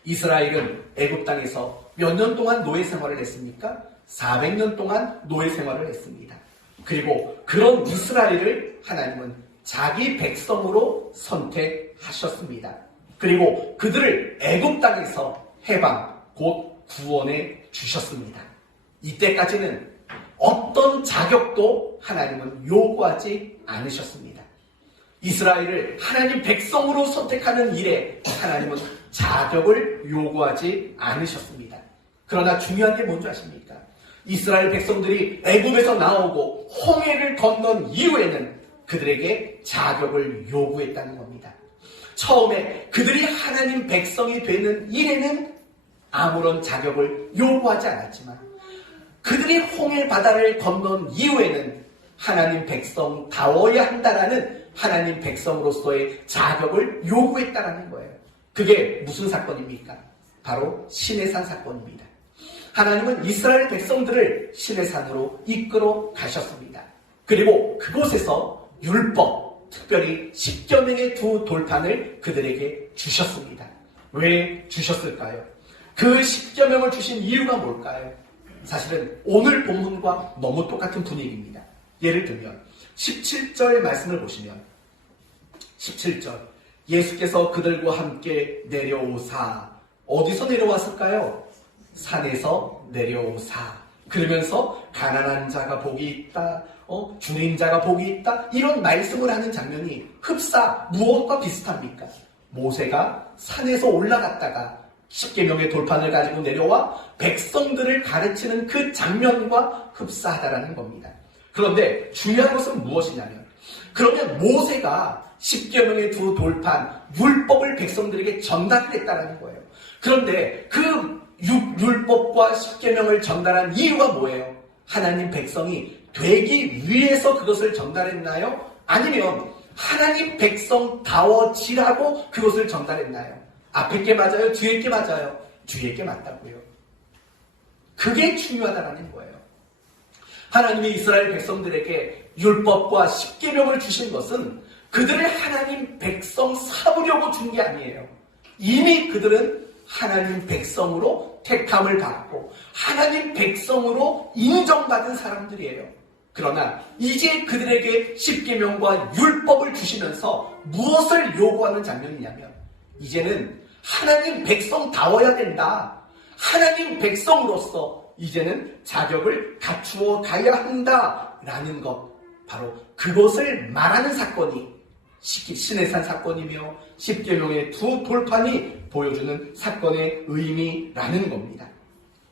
이스라엘은 애굽 땅에서 몇 년 동안 노예 생활을 했습니까? 400년 동안 노예 생활을 했습니다. 그리고 그런 이스라엘을 하나님은 자기 백성으로 선택하셨습니다. 그리고 그들을 애굽 땅에서 해방, 곧 구원해 주셨습니다. 이때까지는 어떤 자격도 하나님은 요구하지 않으셨습니다. 이스라엘을 하나님 백성으로 선택하는 일에 하나님은 자격을 요구하지 않으셨습니다. 그러나 중요한 게 뭔지 아십니까? 이스라엘 백성들이 애굽에서 나오고 홍해를 건넌 이후에는 그들에게 자격을 요구했다는 겁니다. 처음에 그들이 하나님 백성이 되는 일에는 아무런 자격을 요구하지 않았지만 그들이 홍해 바다를 건넌 이후에는 하나님 백성다워야 한다라는 하나님 백성으로서의 자격을 요구했다라는 거예요. 그게 무슨 사건입니까? 바로 시내산 사건입니다. 하나님은 이스라엘 백성들을 시내산으로 이끌어 가셨습니다. 그리고 그곳에서 율법, 특별히 10계명의 2 돌판을 그들에게 주셨습니다. 왜 주셨을까요? 그 10계명을 주신 이유가 뭘까요? 사실은 오늘 본문과 너무 똑같은 분위기입니다. 예를 들면 17절 말씀을 보시면 17절 예수께서 그들과 함께 내려오사 어디서 내려왔을까요? 산에서 내려오사 그러면서 가난한 자가 복이 있다 줄인 자가 복이 있다 이런 말씀을 하는 장면이 흡사 무엇과 비슷합니까? 모세가 산에서 올라갔다가 십계명의 돌판을 가지고 내려와 백성들을 가르치는 그 장면과 흡사하다라는 겁니다. 그런데 중요한 것은 무엇이냐면 그러면 모세가 십계명의 두 돌판 율법을 백성들에게 전달을 했다는 거예요. 그런데 그 율법과 십계명을 전달한 이유가 뭐예요? 하나님 백성이 되기 위해서 그것을 전달했나요? 아니면 하나님 백성다워지라고 그것을 전달했나요? 앞에 게 맞아요? 뒤에 게 맞아요? 뒤에 게 맞다고요. 그게 중요하다는 거예요. 하나님이 이스라엘 백성들에게 율법과 십계명을 주신 것은 그들을 하나님 백성 삼으려고 준 게 아니에요. 이미 그들은 하나님 백성으로 택함을 받고 하나님 백성으로 인정받은 사람들이에요. 그러나 이제 그들에게 십계명과 율법을 주시면서 무엇을 요구하는 장면이냐면 이제는 하나님 백성다워야 된다. 하나님 백성으로서 이제는 자격을 갖추어 가야 한다라는 것 바로 그것을 말하는 사건이 시내산 사건이며 십계명의 두 돌판이 보여주는 사건의 의미라는 겁니다.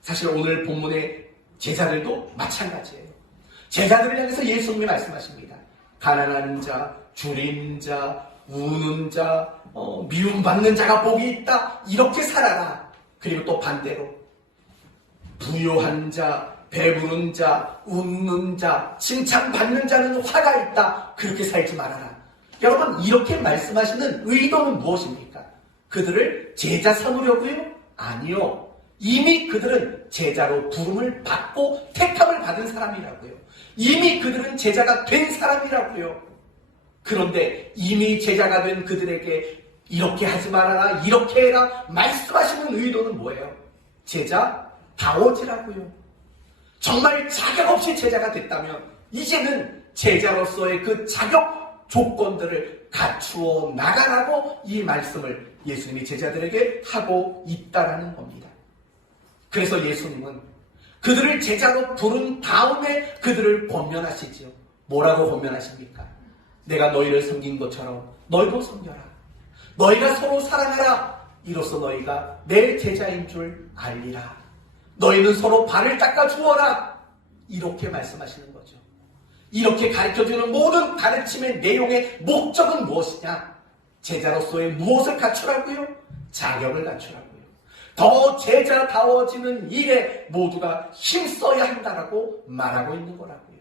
사실 오늘 본문의 제자들도 마찬가지예요. 제자들을 향해서 예수님이 말씀하십니다. 가난한 자, 줄인 자, 우는 자, 미움받는 자가 복이 있다. 이렇게 살아라. 그리고 또 반대로 부요한 자, 배부른 자, 웃는 자, 칭찬받는 자는 화가 있다. 그렇게 살지 말아라. 여러분 이렇게 말씀하시는 의도는 무엇입니까? 그들을 제자 삼으려고요? 아니요. 이미 그들은 제자로 부름을 받고 택함을 받은 사람이라고요. 이미 그들은 제자가 된 사람이라고요. 그런데 이미 제자가 된 그들에게 이렇게 하지 말아라, 이렇게 해라 말씀하시는 의도는 뭐예요? 제자다워지라고요. 정말 자격 없이 제자가 됐다면 이제는 제자로서의 그 자격 조건들을 갖추어 나가라고 이 말씀을 예수님이 제자들에게 하고 있다라는 겁니다. 그래서 예수님은 그들을 제자로 부른 다음에 그들을 권면하시지요. 뭐라고 권면하십니까? 내가 너희를 섬긴 것처럼 너희도 섬겨라. 너희가 서로 사랑하라. 이로써 너희가 내 제자인 줄 알리라. 너희는 서로 발을 닦아 주어라. 이렇게 말씀하시는 거죠. 이렇게 가르쳐주는 모든 가르침의 내용의 목적은 무엇이냐? 제자로서의 무엇을 갖추라고요? 자격을 갖추라고요. 더 제자다워지는 일에 모두가 힘써야 한다라고 말하고 있는 거라고요.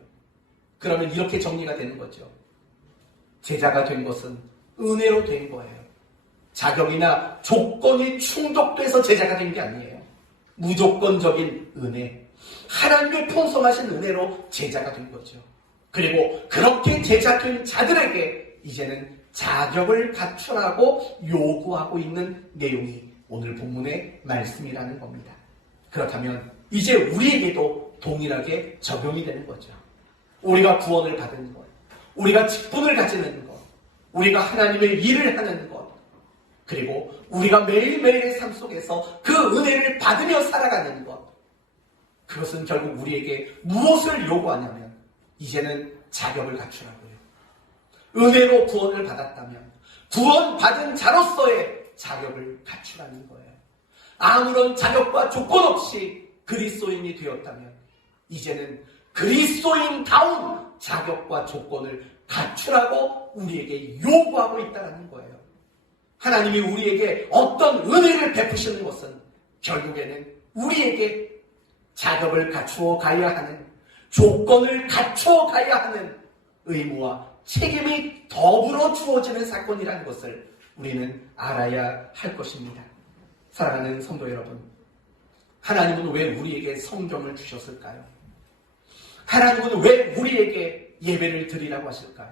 그러면 이렇게 정리가 되는 거죠. 제자가 된 것은 은혜로 된 거예요. 자격이나 조건이 충족돼서 제자가 된 게 아니에요. 무조건적인 은혜, 하나님의 풍성하신 은혜로 제자가 된 거죠. 그리고 그렇게 제자된 자들에게 이제는 자격을 갖추라고 요구하고 있는 내용이 오늘 본문의 말씀이라는 겁니다. 그렇다면 이제 우리에게도 동일하게 적용이 되는 거죠. 우리가 구원을 받은 것, 우리가 직분을 가지는 것, 우리가 하나님의 일을 하는 것, 그리고 우리가 매일매일의 삶 속에서 그 은혜를 받으며 살아가는 것, 그것은 결국 우리에게 무엇을 요구하냐면 이제는 자격을 갖추라고요. 은혜로 구원을 받았다면 구원받은 자로서의 자격을 갖추라는 거예요. 아무런 자격과 조건 없이 그리스도인이 되었다면 이제는 그리스도인다운 자격과 조건을 갖추라고 우리에게 요구하고 있다는 거예요. 하나님이 우리에게 어떤 은혜를 베푸시는 것은 결국에는 우리에게 자격을 갖추어 가야 하는, 조건을 갖추어 가야 하는 의무와 책임이 더불어 주어지는 사건이라는 것을 우리는 알아야 할 것입니다. 사랑하는 성도 여러분, 하나님은 왜 우리에게 성경을 주셨을까요? 하나님은 왜 우리에게 예배를 드리라고 하실까요?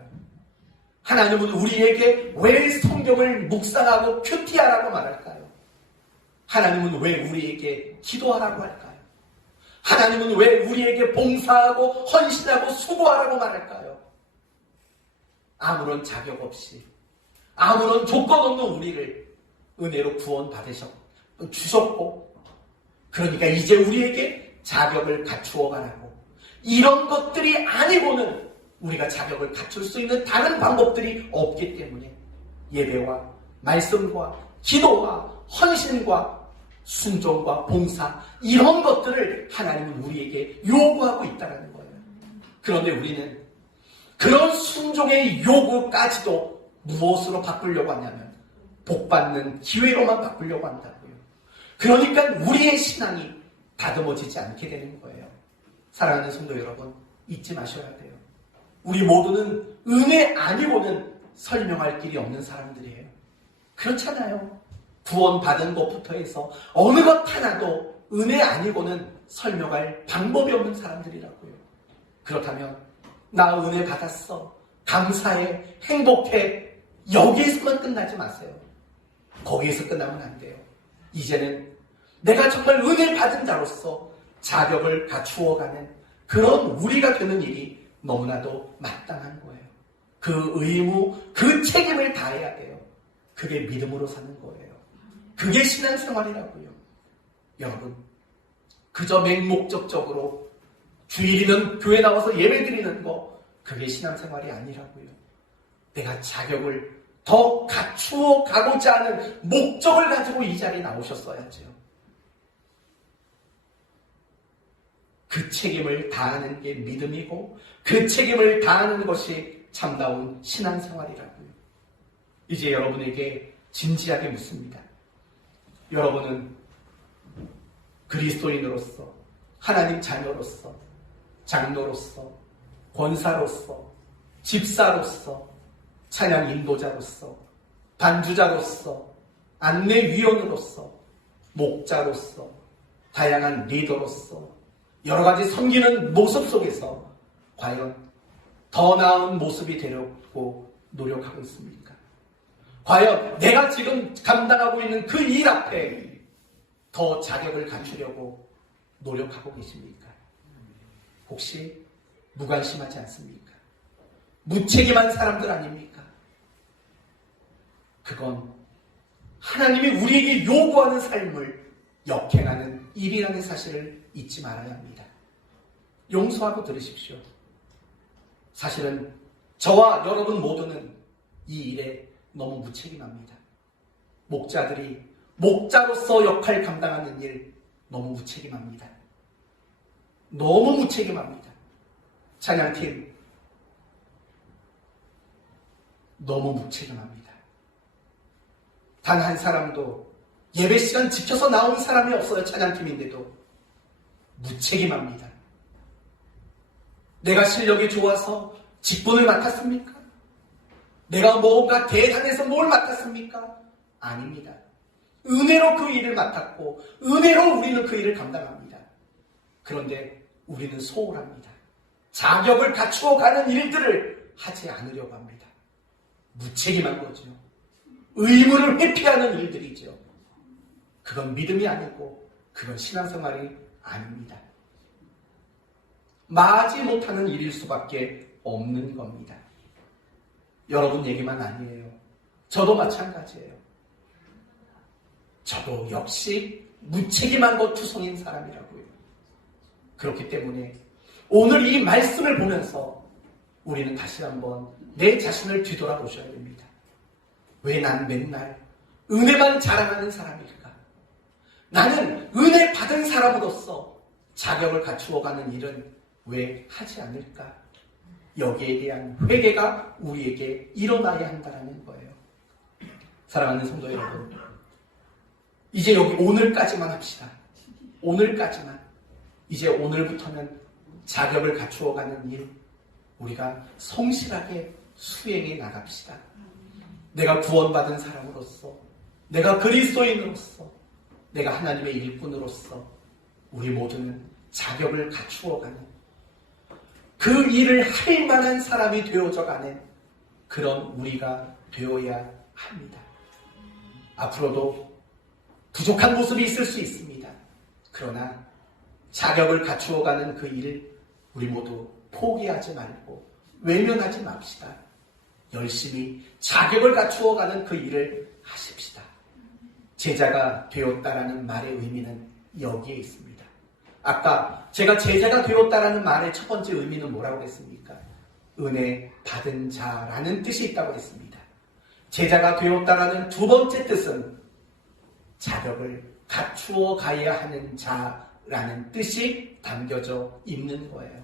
하나님은 우리에게 왜 성경을 묵상하고 큐티하라고 말할까요? 하나님은 왜 우리에게 기도하라고 할까요? 하나님은 왜 우리에게 봉사하고 헌신하고 수고하라고 말할까요? 아무런 자격 없이, 아무런 조건 없는 우리를 은혜로 주셨고, 그러니까 이제 우리에게 자격을 갖추어 가라고. 이런 것들이 아니고는 우리가 자격을 갖출 수 있는 다른 방법들이 없기 때문에 예배와 말씀과 기도와 헌신과 순종과 봉사, 이런 것들을 하나님은 우리에게 요구하고 있다는 거예요. 그런데 우리는 그런 순종의 요구까지도 무엇으로 바꾸려고 하냐면 복받는 기회로만 바꾸려고 한다고요. 그러니까 우리의 신앙이 다듬어지지 않게 되는 거예요. 사랑하는 성도 여러분, 잊지 마셔야 돼요. 우리 모두는 은혜 아니고는 설명할 길이 없는 사람들이에요. 그렇잖아요. 구원받은 것부터 해서 어느 것 하나도 은혜 아니고는 설명할 방법이 없는 사람들이라고요. 그렇다면 나 은혜 받았어, 감사해, 행복해, 여기에서만 끝나지 마세요. 거기에서 끝나면 안 돼요. 이제는 내가 정말 은혜 받은 자로서 자격을 갖추어가는 그런 우리가 되는 일이 너무나도 마땅한 거예요. 그 의무, 그 책임을 다해야 돼요. 그게 믿음으로 사는 거예요. 그게 신앙생활이라고요. 여러분, 그저 맹목적적으로 주일이면 교회 나와서 예배드리는 거, 그게 신앙생활이 아니라고요. 내가 자격을 더 갖추어 가고자 하는 목적을 가지고 이 자리에 나오셨어야죠. 그 책임을 다하는 게 믿음이고 그 책임을 다하는 것이 참다운 신앙생활이라고요. 이제 여러분에게 진지하게 묻습니다. 여러분은 그리스도인으로서, 하나님 자녀로서, 장로로서, 권사로서, 집사로서, 찬양 인도자로서, 반주자로서, 안내위원으로서, 목자로서, 다양한 리더로서 여러 가지 섬기는 모습 속에서 과연 더 나은 모습이 되려고 노력하고 있습니까? 과연 내가 지금 감당하고 있는 그 일 앞에 더 자격을 갖추려고 노력하고 계십니까? 혹시 무관심하지 않습니까? 무책임한 사람들 아닙니까? 그건 하나님이 우리에게 요구하는 삶을 역행하는 일이라는 사실을 잊지 말아야 합니다. 용서하고 들으십시오. 사실은 저와 여러분 모두는 이 일에 너무 무책임합니다. 목자들이 목자로서 역할 감당하는 일 너무 무책임합니다. 너무 무책임합니다. 찬양팀 너무 무책임합니다. 단 한 사람도 예배 시간 지켜서 나온 사람이 없어요. 찬양팀인데도 무책임합니다. 내가 실력이 좋아서 직분을 맡았습니까? 내가 뭔가 대단해서 뭘 맡았습니까? 아닙니다. 은혜로 그 일을 맡았고 은혜로 우리는 그 일을 감당합니다. 그런데 우리는 소홀합니다. 자격을 갖추어 가는 일들을 하지 않으려고 합니다. 무책임한 거죠. 의무를 회피하는 일들이죠. 그건 믿음이 아니고 그건 신앙생활이 아닙니다. 마지 못하는 일일 수밖에 없는 겁니다. 여러분 얘기만 아니에요. 저도 마찬가지예요. 저도 역시 무책임한 것 투성인 사람이라고요. 그렇기 때문에 오늘 이 말씀을 보면서 우리는 다시 한번 내 자신을 뒤돌아보셔야 됩니다. 왜 난 맨날 은혜만 자랑하는 사람일까? 나는 은혜 받은 사람으로서 자격을 갖추어가는 일은 왜 하지 않을까? 여기에 대한 회개가 우리에게 일어나야 한다는 거예요. 사랑하는 성도 여러분, 이제 여기 오늘까지만 합시다. 오늘까지만. 이제 오늘부터는 자격을 갖추어가는 일 우리가 성실하게 수행해 나갑시다. 내가 구원받은 사람으로서, 내가 그리스도인으로서, 내가 하나님의 일꾼으로서 우리 모두는 자격을 갖추어가는 그 일을 할 만한 사람이 되어져가는 그런 우리가 되어야 합니다. 앞으로도 부족한 모습이 있을 수 있습니다. 그러나 자격을 갖추어가는 그 일, 우리 모두 포기하지 말고 외면하지 맙시다. 열심히 자격을 갖추어가는 그 일을 하십시다. 제자가 되었다라는 말의 의미는 여기에 있습니다. 아까 제가 제자가 되었다라는 말의 첫 번째 의미는 뭐라고 했습니까? 은혜 받은 자라는 뜻이 있다고 했습니다. 제자가 되었다라는 두 번째 뜻은 자격을 갖추어 가야 하는 자라는 뜻이 담겨져 있는 거예요.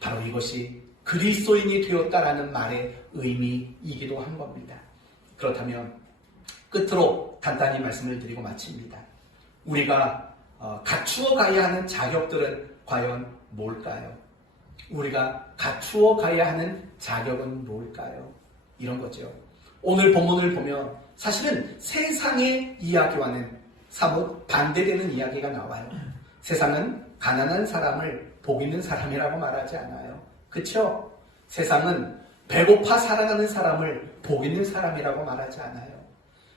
바로 이것이 그리스도인이 되었다라는 말의 의미이기도 한 겁니다. 그렇다면 끝으로 간단히 말씀을 드리고 마칩니다. 우리가 갖추어 가야 하는 자격들은 과연 뭘까요? 우리가 갖추어 가야 하는 자격은 뭘까요? 이런 거죠. 오늘 본문을 보면 사실은 세상의 이야기와는 사뭇 반대되는 이야기가 나와요. 세상은 가난한 사람을 복 있는 사람이라고 말하지 않아요. 그렇죠? 세상은 배고파 살아가는 사람을 복 있는 사람이라고 말하지 않아요.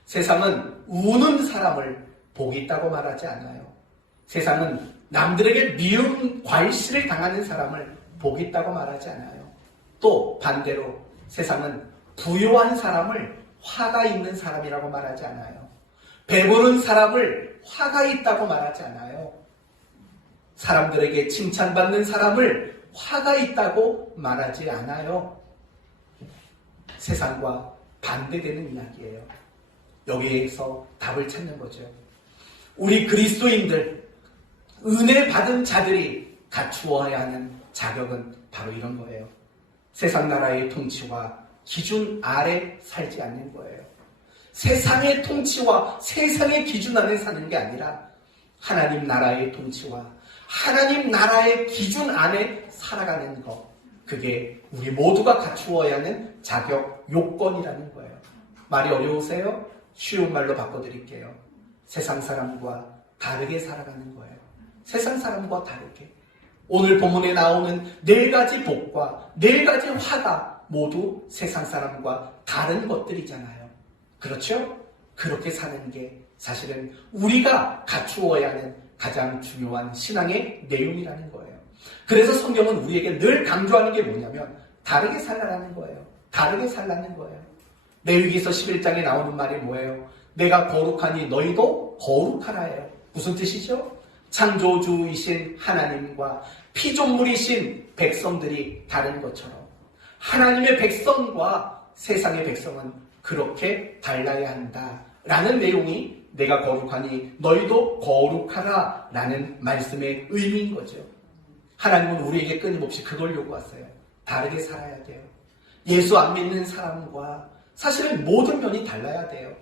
세상은 우는 사람을 복 있다고 말하지 않아요. 세상은 남들에게 미움, 괄시를 당하는 사람을 복 있다고 말하지 않아요. 또 반대로 세상은 부유한 사람을 화가 있는 사람이라고 말하지 않아요. 배부른 사람을 화가 있다고 말하지 않아요. 사람들에게 칭찬받는 사람을 화가 있다고 말하지 않아요. 세상과 반대되는 이야기예요. 여기에서 답을 찾는 거죠. 우리 그리스도인들, 은혜 받은 자들이 갖추어야 하는 자격은 바로 이런 거예요. 세상 나라의 통치와 기준 아래 살지 않는 거예요. 세상의 통치와 세상의 기준 안에 사는 게 아니라 하나님 나라의 통치와 하나님 나라의 기준 안에 살아가는 것, 그게 우리 모두가 갖추어야 하는 자격 요건이라는 거예요. 말이 어려우세요? 쉬운 말로 바꿔드릴게요. 세상 사람과 다르게 살아가는 거예요. 세상 사람과 다르게. 오늘 본문에 나오는 4가지 복과 4가지 화가 모두 세상 사람과 다른 것들이잖아요. 그렇죠? 그렇게 사는 게 사실은 우리가 갖추어야 하는 가장 중요한 신앙의 내용이라는 거예요. 그래서 성경은 우리에게 늘 강조하는 게 뭐냐면 다르게 살라는 거예요. 다르게 살라는 거예요. 레위기서 11장에 나오는 말이 뭐예요? 내가 거룩하니 너희도 거룩하라예요. 무슨 뜻이죠? 창조주이신 하나님과 피조물이신 백성들이 다른 것처럼 하나님의 백성과 세상의 백성은 그렇게 달라야 한다라는 내용이 내가 거룩하니 너희도 거룩하라라는 말씀의 의미인 거죠. 하나님은 우리에게 끊임없이 그걸 요구하세요. 다르게 살아야 돼요. 예수 안 믿는 사람과 사실은 모든 면이 달라야 돼요.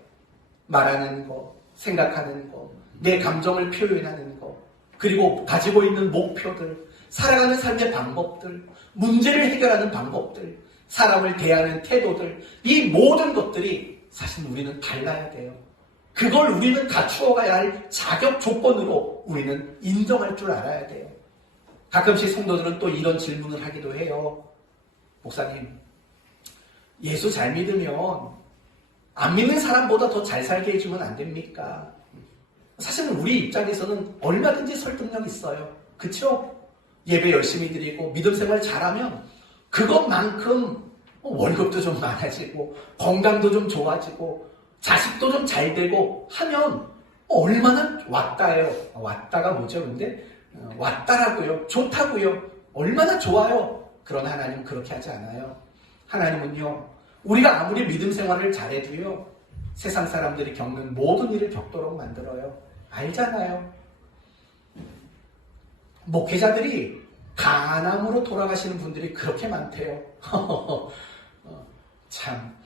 말하는 거, 생각하는 거, 내 감정을 표현하는 거, 그리고 가지고 있는 목표들, 살아가는 삶의 방법들, 문제를 해결하는 방법들, 사람을 대하는 태도들, 이 모든 것들이 사실 우리는 달라야 돼요. 그걸 우리는 갖추어가야 할 자격 조건으로 우리는 인정할 줄 알아야 돼요. 가끔씩 성도들은 또 이런 질문을 하기도 해요. 목사님, 예수 잘 믿으면 안 믿는 사람보다 더 잘 살게 해주면 안 됩니까? 사실은 우리 입장에서는 얼마든지 설득력 있어요. 그쵸? 예배 열심히 드리고 믿음 생활 잘하면 그것만큼 월급도 좀 많아지고 건강도 좀 좋아지고 자식도 좀 잘 되고 하면 얼마나 왔다예요. 왔다가 뭐죠? 근데 왔다라고요. 좋다고요. 얼마나 좋아요. 그러나 하나님은 그렇게 하지 않아요. 하나님은요, 우리가 아무리 믿음 생활을 잘해도요, 세상 사람들이 겪는 모든 일을 겪도록 만들어요. 알잖아요. 목회자들이 간암으로 돌아가시는 분들이 그렇게 많대요. 참,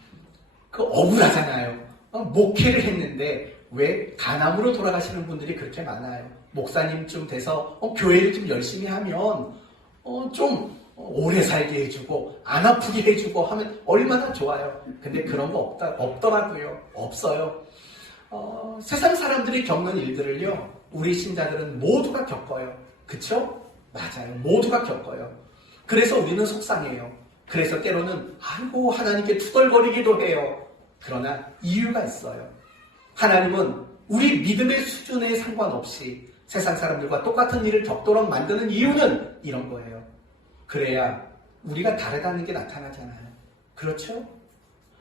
억울하잖아요. 목회를 했는데 왜 간암으로 돌아가시는 분들이 그렇게 많아요. 목사님쯤 돼서 교회를 좀 열심히 하면 좀 오래 살게 해주고 안 아프게 해주고 하면 얼마나 좋아요. 근데 그런 거 없더라고요. 없어요. 세상 사람들이 겪는 일들을요, 우리 신자들은 모두가 겪어요. 그쵸? 맞아요. 모두가 겪어요. 그래서 우리는 속상해요. 그래서 때로는 아이고 하나님께 투덜거리기도 해요. 그러나 이유가 있어요. 하나님은 우리 믿음의 수준에 상관없이 세상 사람들과 똑같은 일을 겪도록 만드는 이유는 이런 거예요. 그래야 우리가 다르다는 게 나타나잖아요. 그렇죠?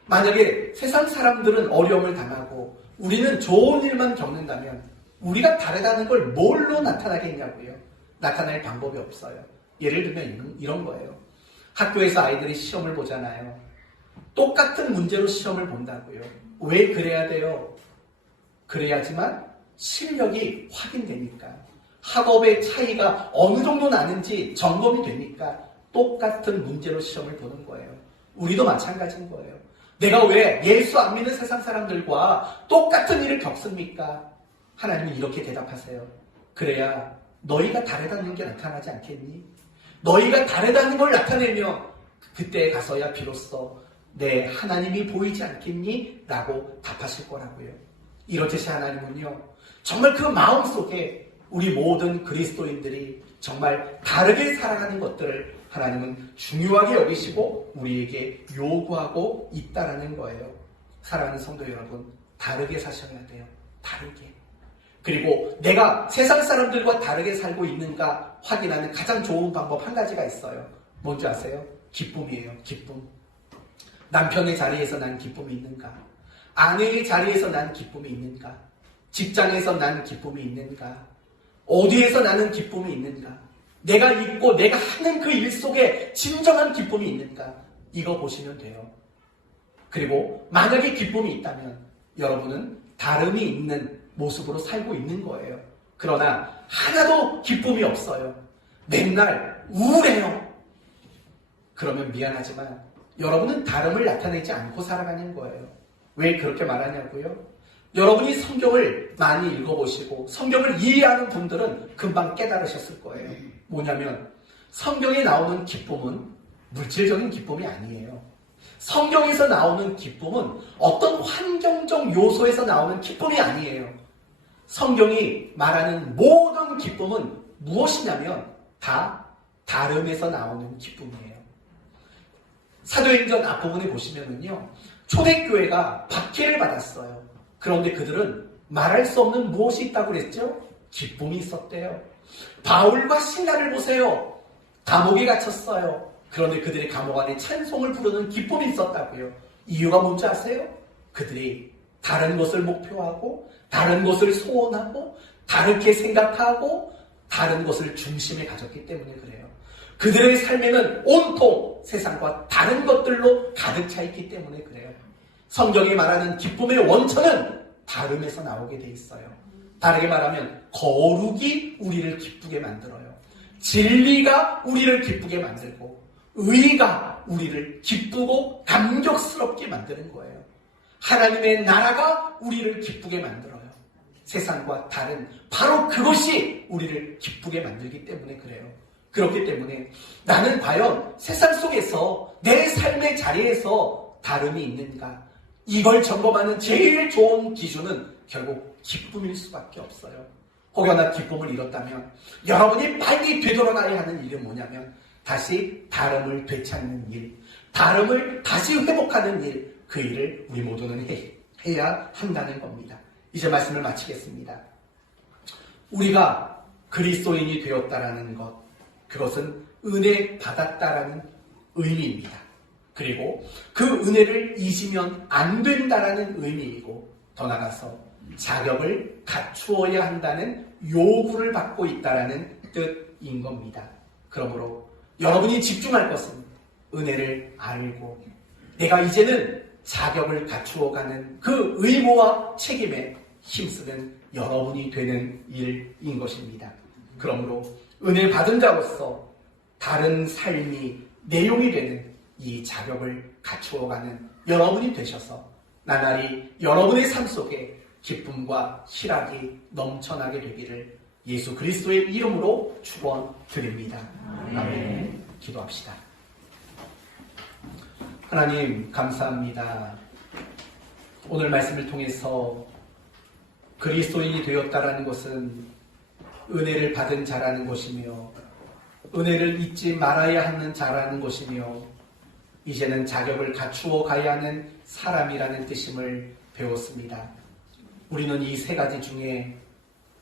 만약에 세상 사람들은 어려움을 당하고 우리는 좋은 일만 겪는다면 우리가 다르다는 걸 뭘로 나타나겠냐고요. 나타낼 방법이 없어요. 예를 들면 이런 거예요. 학교에서 아이들이 시험을 보잖아요. 똑같은 문제로 시험을 본다고요. 왜 그래야 돼요? 그래야지만 실력이 확인되니까. 학업의 차이가 어느 정도 나는지 점검이 되니까 똑같은 문제로 시험을 보는 거예요. 우리도 마찬가지인 거예요. 내가 왜 예수 안 믿는 세상 사람들과 똑같은 일을 겪습니까? 하나님은 이렇게 대답하세요. 그래야 너희가 다르다는 게 나타나지 않겠니? 너희가 다르다는 걸 나타내면 그때 가서야 비로소 내 하나님이 보이지 않겠니? 라고 답하실 거라고요. 이렇듯이 하나님은요, 정말 그 마음속에 우리 모든 그리스도인들이 정말 다르게 살아가는 것들을 하나님은 중요하게 여기시고 우리에게 요구하고 있다라는 거예요. 사랑하는 성도 여러분, 다르게 사셔야 돼요. 다르게. 그리고 내가 세상 사람들과 다르게 살고 있는가 확인하는 가장 좋은 방법 한 가지가 있어요. 뭔지 아세요? 기쁨이에요. 기쁨. 남편의 자리에서 난 기쁨이 있는가? 아내의 자리에서 난 기쁨이 있는가? 직장에서 난 기쁨이 있는가? 어디에서 나는 기쁨이 있는가? 내가 있고 내가 하는 그 일 속에 진정한 기쁨이 있는가? 이거 보시면 돼요. 그리고 만약에 기쁨이 있다면 여러분은 다름이 있는 모습으로 살고 있는 거예요. 그러나 하나도 기쁨이 없어요. 맨날 우울해요. 그러면 미안하지만 여러분은 다름을 나타내지 않고 살아가는 거예요. 왜 그렇게 말하냐고요? 여러분이 성경을 많이 읽어보시고 성경을 이해하는 분들은 금방 깨달으셨을 거예요. 뭐냐면 성경에 나오는 기쁨은 물질적인 기쁨이 아니에요. 성경에서 나오는 기쁨은 어떤 환경적 요소에서 나오는 기쁨이 아니에요. 성경이 말하는 모든 기쁨은 무엇이냐면 다 다름에서 나오는 기쁨이에요. 사도행전 앞부분에 보시면은요, 초대교회가 박해를 받았어요. 그런데 그들은 말할 수 없는 무엇이 있다고 그랬죠? 기쁨이 있었대요. 바울과 신라를 보세요. 감옥에 갇혔어요. 그런데 그들이 감옥 안에 찬송을 부르는 기쁨이 있었다고요. 이유가 뭔지 아세요? 그들이 다른 것을 목표하고 다른 것을 소원하고 다르게 생각하고 다른 것을 중심에 가졌기 때문에 그래요. 그들의 삶에는 온통 세상과 다른 것들로 가득 차 있기 때문에 그래요. 성경이 말하는 기쁨의 원천은 다름에서 나오게 돼 있어요. 다르게 말하면 거룩이 우리를 기쁘게 만들어요. 진리가 우리를 기쁘게 만들고 의가 우리를 기쁘고 감격스럽게 만드는 거예요. 하나님의 나라가 우리를 기쁘게 만들어요. 세상과 다른 바로 그것이 우리를 기쁘게 만들기 때문에 그래요. 그렇기 때문에 나는 과연 세상 속에서 내 삶의 자리에서 다름이 있는가? 이걸 점검하는 제일 좋은 기준은 결국 기쁨일 수밖에 없어요. 혹여나 기쁨을 잃었다면 여러분이 빨리 되돌아가야 하는 일은 뭐냐면 다시 다름을 되찾는 일, 다름을 다시 회복하는 일, 그 일을 우리 모두는 해야 한다는 겁니다. 이제 말씀을 마치겠습니다. 우리가 그리스도인이 되었다라는 것, 그것은 은혜 받았다라는 의미입니다. 그리고 그 은혜를 잊으면 안 된다라는 의미이고 더 나아가서 자격을 갖추어야 한다는 요구를 받고 있다라는 뜻인 겁니다. 그러므로 여러분이 집중할 것은 은혜를 알고 내가 이제는 자격을 갖추어가는 그 의무와 책임에 힘쓰는 여러분이 되는 일인 것입니다. 그러므로 은혜 받은 자로서 다른 삶이 내용이 되는 이 자격을 갖추어가는 여러분이 되셔서 나날이 여러분의 삶 속에 기쁨과 희락이 넘쳐나게 되기를 예수 그리스도의 이름으로 축원드립니다. 아멘. 기도합시다. 하나님 감사합니다. 오늘 말씀을 통해서 그리스도인이 되었다라는 것은 은혜를 받은 자라는 것이며 은혜를 잊지 말아야 하는 자라는 것이며 이제는 자격을 갖추어 가야 하는 사람이라는 뜻임을 배웠습니다. 우리는 이 세 가지 중에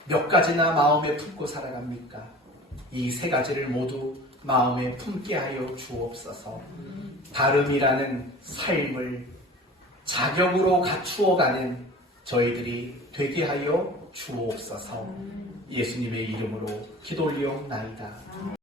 몇 가지나 마음에 품고 살아갑니까? 이 세 가지를 모두 마음에 품게 하여 주옵소서. 다름이라는 삶을 자격으로 갖추어가는 저희들이 되게 하여 주옵소서. 예수님의 이름으로 기도 올리옵나이다.